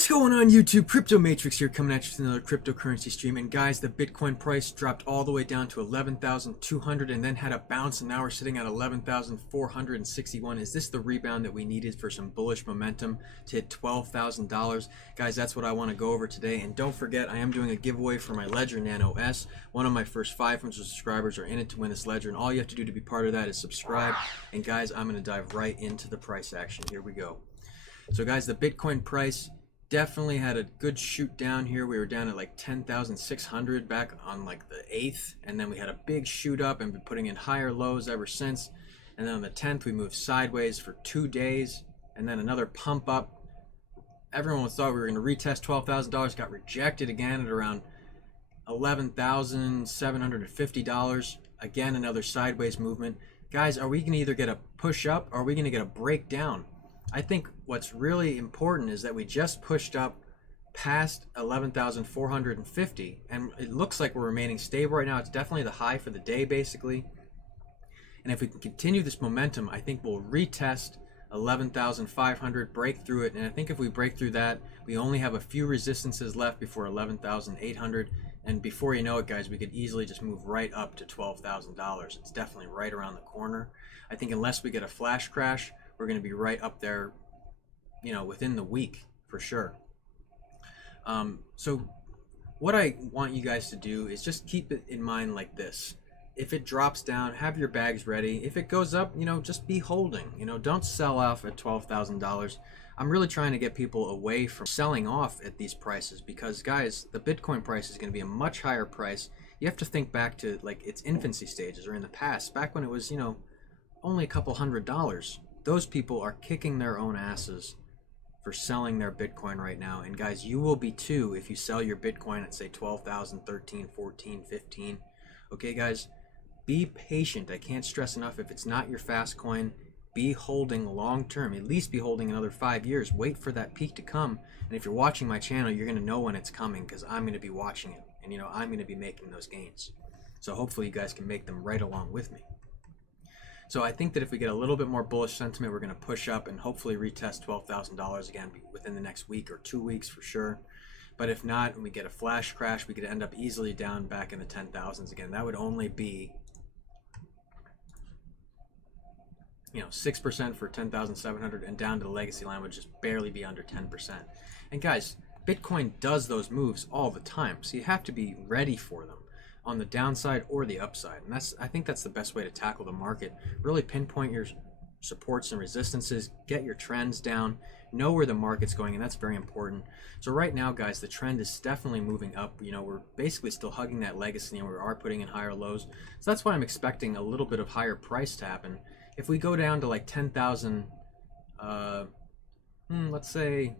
What's going on YouTube? Crypto Matrix here, coming at you with another cryptocurrency stream. And guys, the Bitcoin price dropped all the way down to 11,200 and then had a bounce, and now we're sitting at 11,461. Is this the rebound that we needed for some bullish momentum to hit $12,000? Guys, that's what I want to go over today. And don't forget, I am doing a giveaway for my Ledger Nano S. One of my first 500 subscribers are in it to win this Ledger, and all you have to do to be part of that is subscribe. And guys, I'm going to dive right into the price action. Here we go. So guys, the Bitcoin price definitely had a good shoot down here. We were down at like 10,600 back on like the 8th, and then we had a big shoot up and been putting in higher lows ever since. And then on the 10th we moved sideways for 2 days, and then another pump up. Everyone thought we were going to retest $12,000, got rejected again at around $11,750. Again, another sideways movement. Guys, are we going to either get a push up or are we going to get a breakdown? I think what's really important is that we just pushed up past 11,450, and it looks like we're remaining stable right now. It's definitely the high for the day, basically. And if we can continue this momentum, I think we'll retest 11,500, break through it. And I think if we break through that, we only have a few resistances left before 11,800. And before you know it, guys, we could easily just move right up to $12,000. It's definitely right around the corner. I think unless we get a flash crash, we're going to be right up there, you know, within the week for sure. So what I want you guys to do is just keep it in mind like this. If it drops down, have your bags ready. If it goes up, you know, just be holding. You know, don't sell off at $12,000. I'm really trying to get people away from selling off at these prices because, guys, the Bitcoin price is going to be a much higher price. You have to think back to like its infancy stages or in the past, back when it was, you know, only a couple $100. Those people are kicking their own asses for selling their Bitcoin right now. And guys, you will be too if you sell your Bitcoin at say 12,000, 13, 14, 15. Okay guys, be patient. I can't stress enough, if it's not your fast coin, be holding long term. At least be holding another 5 years. Wait for that peak to come. And if you're watching my channel, you're going to know when it's coming because I'm going to be watching it. And you know, I'm going to be making those gains. So hopefully you guys can make them right along with me. So I think that if we get a little bit more bullish sentiment, we're going to push up and hopefully retest $12,000 again within the next week or 2 weeks for sure. But if not, and we get a flash crash, we could end up easily down back in the 10,000s again. That would only be, you know, 6% for 10,700, and down to the legacy line would just barely be under 10%. And guys, Bitcoin does those moves all the time, so you have to be ready for them on the downside or the upside. And I think that's the best way to tackle the market. Really pinpoint your supports and resistances, get your trends down, know where the market's going, and that's very important. So right now, guys, the trend is definitely moving up. You know, we're basically still hugging that legacy and we are putting in higher lows. So that's why I'm expecting a little bit of higher price to happen. If we go down to like 10,000, let's say,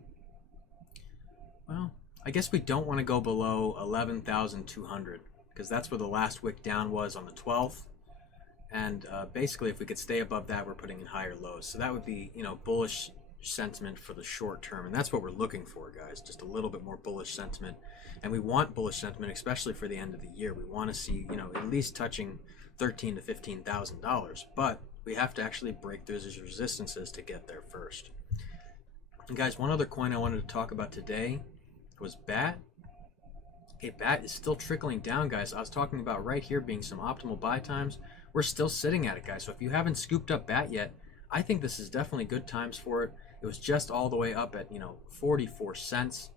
well, I guess we don't want to go below 11,200. because that's where the last wick down was on the 12th. And basically, if we could stay above that, we're putting in higher lows. So that would be, you know, bullish sentiment for the short term. And that's what we're looking for, guys. Just a little bit more bullish sentiment. And we want bullish sentiment, especially for the end of the year. We want to see, you know, at least touching $13,000 to $15,000. But we have to actually break through those resistances to get there first. And guys, one other coin I wanted to talk about today was BAT. Okay, BAT is still trickling down, guys. I was talking about right here being some optimal buy times. We're still sitting at it, guys. So if you haven't scooped up BAT yet, I think this is definitely good times for it. It was just all the way up at, you know, 44 cents.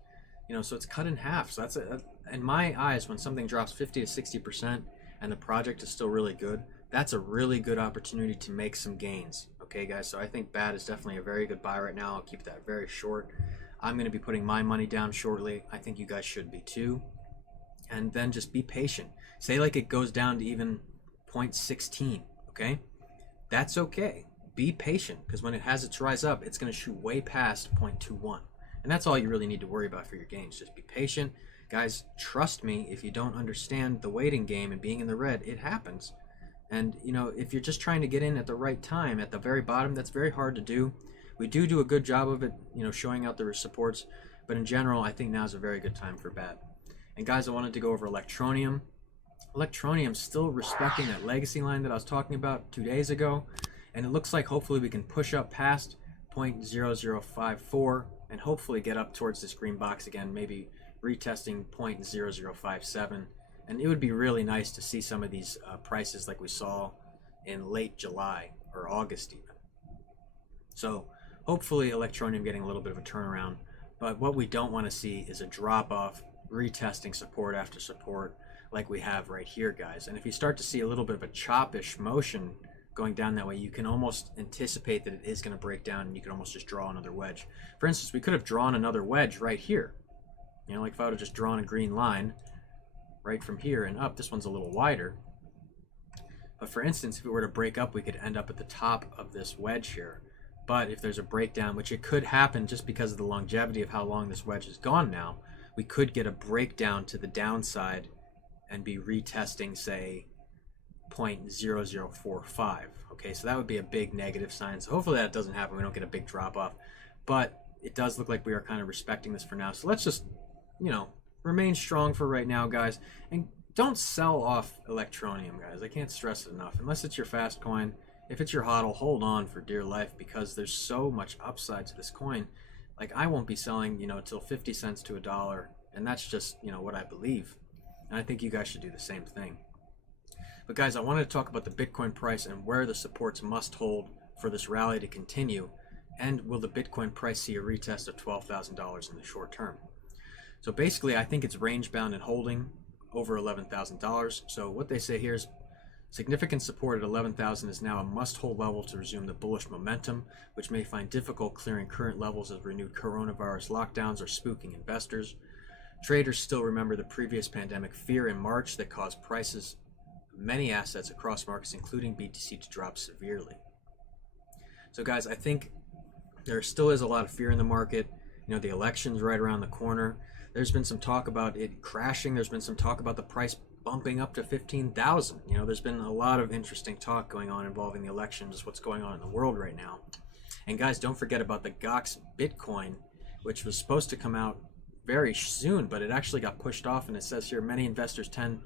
You know, so it's cut in half. So that's, in my eyes, when something drops 50 to 60% and the project is still really good, that's a really good opportunity to make some gains. Okay, guys, so I think BAT is definitely a very good buy right now. I'll keep that very short. I'm going to be putting my money down shortly. I think you guys should be too. And then just be patient. Say like it goes down to even 0.16, okay? That's okay. Be patient, because when it has its rise up, it's going to shoot way past 0.21. And that's all you really need to worry about for your gains. Just be patient. Guys, trust me, if you don't understand the waiting game and being in the red, it happens. And, you know, if you're just trying to get in at the right time, at the very bottom, that's very hard to do. We do a good job of it, you know, showing out the supports. But in general, I think now is a very good time for BAT. And guys, I wanted to go over Electroneum. Electroneum's still respecting that legacy line that I was talking about 2 days ago. And it looks like hopefully we can push up past 0.0054 and hopefully get up towards this green box again, maybe retesting 0.0057. And it would be really nice to see some of these prices like we saw in late July or August even. So hopefully Electroneum getting a little bit of a turnaround, but what we don't want to see is a drop off, retesting support after support like we have right here, guys. And if you start to see a little bit of a choppish motion going down that way, you can almost anticipate that it is going to break down, and you can almost just draw another wedge. For instance, we could have drawn another wedge right here. You know, like if I would have just drawn a green line right from here and up. This one's a little wider. But for instance, if it were to break up, we could end up at the top of this wedge here. But if there's a breakdown, which it could happen just because of the longevity of how long this wedge has gone now, we could get a breakdown to the downside and be retesting, say, 0.0045. Okay, so that would be a big negative sign. So hopefully that doesn't happen. We don't get a big drop off. But it does look like we are kind of respecting this for now. So let's just, you know, remain strong for right now, guys. And don't sell off Electroneum, guys. I can't stress it enough. Unless it's your fast coin. If it's your hodl, hold on for dear life, because there's so much upside to this coin. Like, I won't be selling, you know, till 50 cents to $1. And that's just, you know, what I believe. And I think you guys should do the same thing. But guys, I wanted to talk about the Bitcoin price and where the supports must hold for this rally to continue. And will the Bitcoin price see a retest of $12,000 in the short term? So basically, I think it's range bound and holding over $11,000. So what they say here is significant support at 11,000 is now a must-hold level to resume the bullish momentum, which may find difficult clearing current levels as renewed coronavirus lockdowns are spooking investors. Traders still remember the previous pandemic fear in March that caused prices of many assets across markets, including BTC, to drop severely. So guys, I think there still is a lot of fear in the market. You know, the election's right around the corner. There's been some talk about it crashing. There's been some talk about the price bumping up to 15,000. You know, there's been a lot of interesting talk going on involving the election, just what's going on in the world right now. And guys, don't forget about the GOX Bitcoin, which was supposed to come out very soon, but it actually got pushed off. And it says here, many investors tend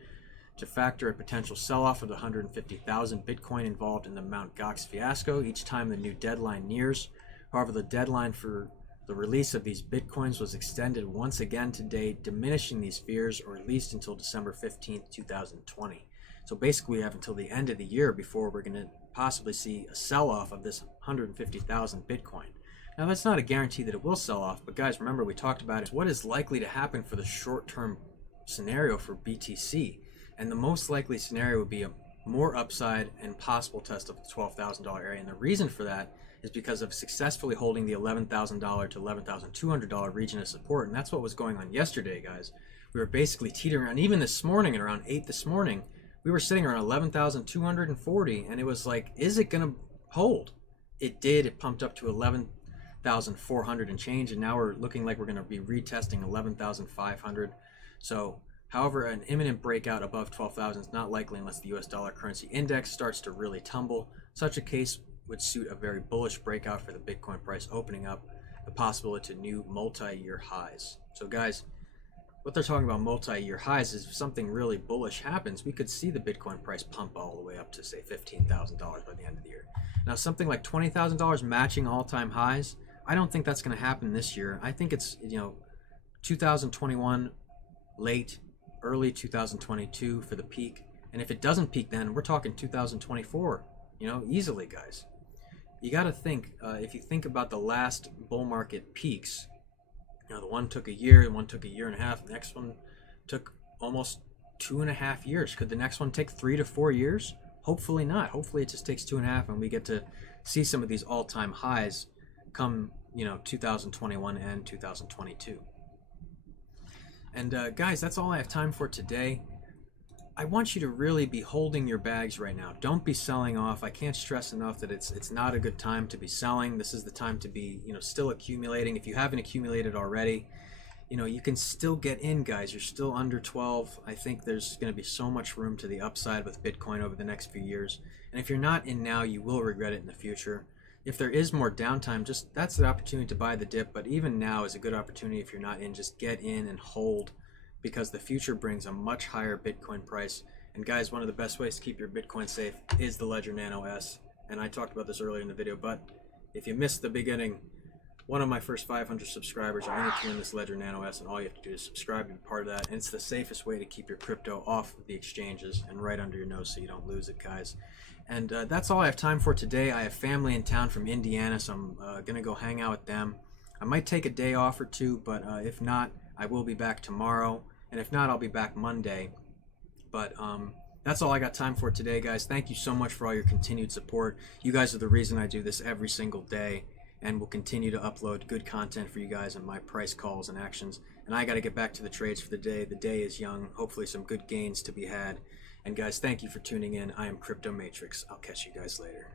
to factor a potential sell-off of the 150,000 Bitcoin involved in the Mt. Gox fiasco each time the new deadline nears. However, the deadline for the release of these Bitcoins was extended once again today, diminishing these fears, or at least until December 15th, 2020. So basically we have until the end of the year before we're going to possibly see a sell-off of this 150,000 Bitcoin. Now that's not a guarantee that it will sell off, but guys, remember we talked about it. What is likely to happen for the short-term scenario for BTC? And the most likely scenario would be a more upside and possible test of the $12,000 area. And the reason for that is because of successfully holding the $11,000 to $11,200 region of support. And that's what was going on yesterday, guys. We were basically teetering around, even this morning at around 8 this morning, we were sitting around 11,240, and it was like, is it going to hold? It did. It pumped up to 11,400 and change, and now we're looking like we're going to be retesting 11,500. So, however, an imminent breakout above 12,000 is not likely unless the US dollar currency index starts to really tumble. Such a case would suit a very bullish breakout for the Bitcoin price, opening up the possibility to new multi-year highs. So guys, what they're talking about multi-year highs is if something really bullish happens, we could see the Bitcoin price pump all the way up to, say, $15,000 by the end of the year. Now, something like $20,000 matching all-time highs, I don't think that's going to happen this year. I think it's, you know, 2021, early 2022 for the peak. And if it doesn't peak then, we're talking 2024, you know, easily, guys. You got to think, if you think about the last bull market peaks, you know, the one took a year, the one took a year and a half, the next one took almost 2.5 years. Could the next one take 3 to 4 years? Hopefully not. Hopefully it just takes 2.5 and we get to see some of these all-time highs come, you know, 2021 and 2022. And guys, that's all I have time for today. I want you to really be holding your bags right now. Don't be selling off. I can't stress enough that it's not a good time to be selling. This is the time to be, you know, still accumulating. If you haven't accumulated already, you know, you can still get in, guys. You're still under 12. I think there's going to be so much room to the upside with Bitcoin over the next few years. And if you're not in now, you will regret it in the future. If there is more downtime, just that's the opportunity to buy the dip. But even now is a good opportunity. If you're not in, just get in and hold, because the future brings a much higher Bitcoin price. And guys, one of the best ways to keep your Bitcoin safe is the Ledger Nano S. And I talked about this earlier in the video, but if you missed the beginning, one of my first 500 subscribers are in it to win this Ledger Nano S, and all you have to do is subscribe and be part of that. And it's the safest way to keep your crypto off the exchanges and right under your nose so you don't lose it, guys. And that's all I have time for today. I have family in town from Indiana, so I'm going to go hang out with them. I might take a day off or two, but if not, I will be back tomorrow. And if not, I'll be back Monday. But that's all I got time for today, guys. Thank you so much for all your continued support. You guys are the reason I do this every single day, and will continue to upload good content for you guys and my price calls and actions. And I got to get back to the trades for the day. The day is young. Hopefully some good gains to be had. And guys, thank you for tuning in. I am Crypto Matrix. I'll catch you guys later.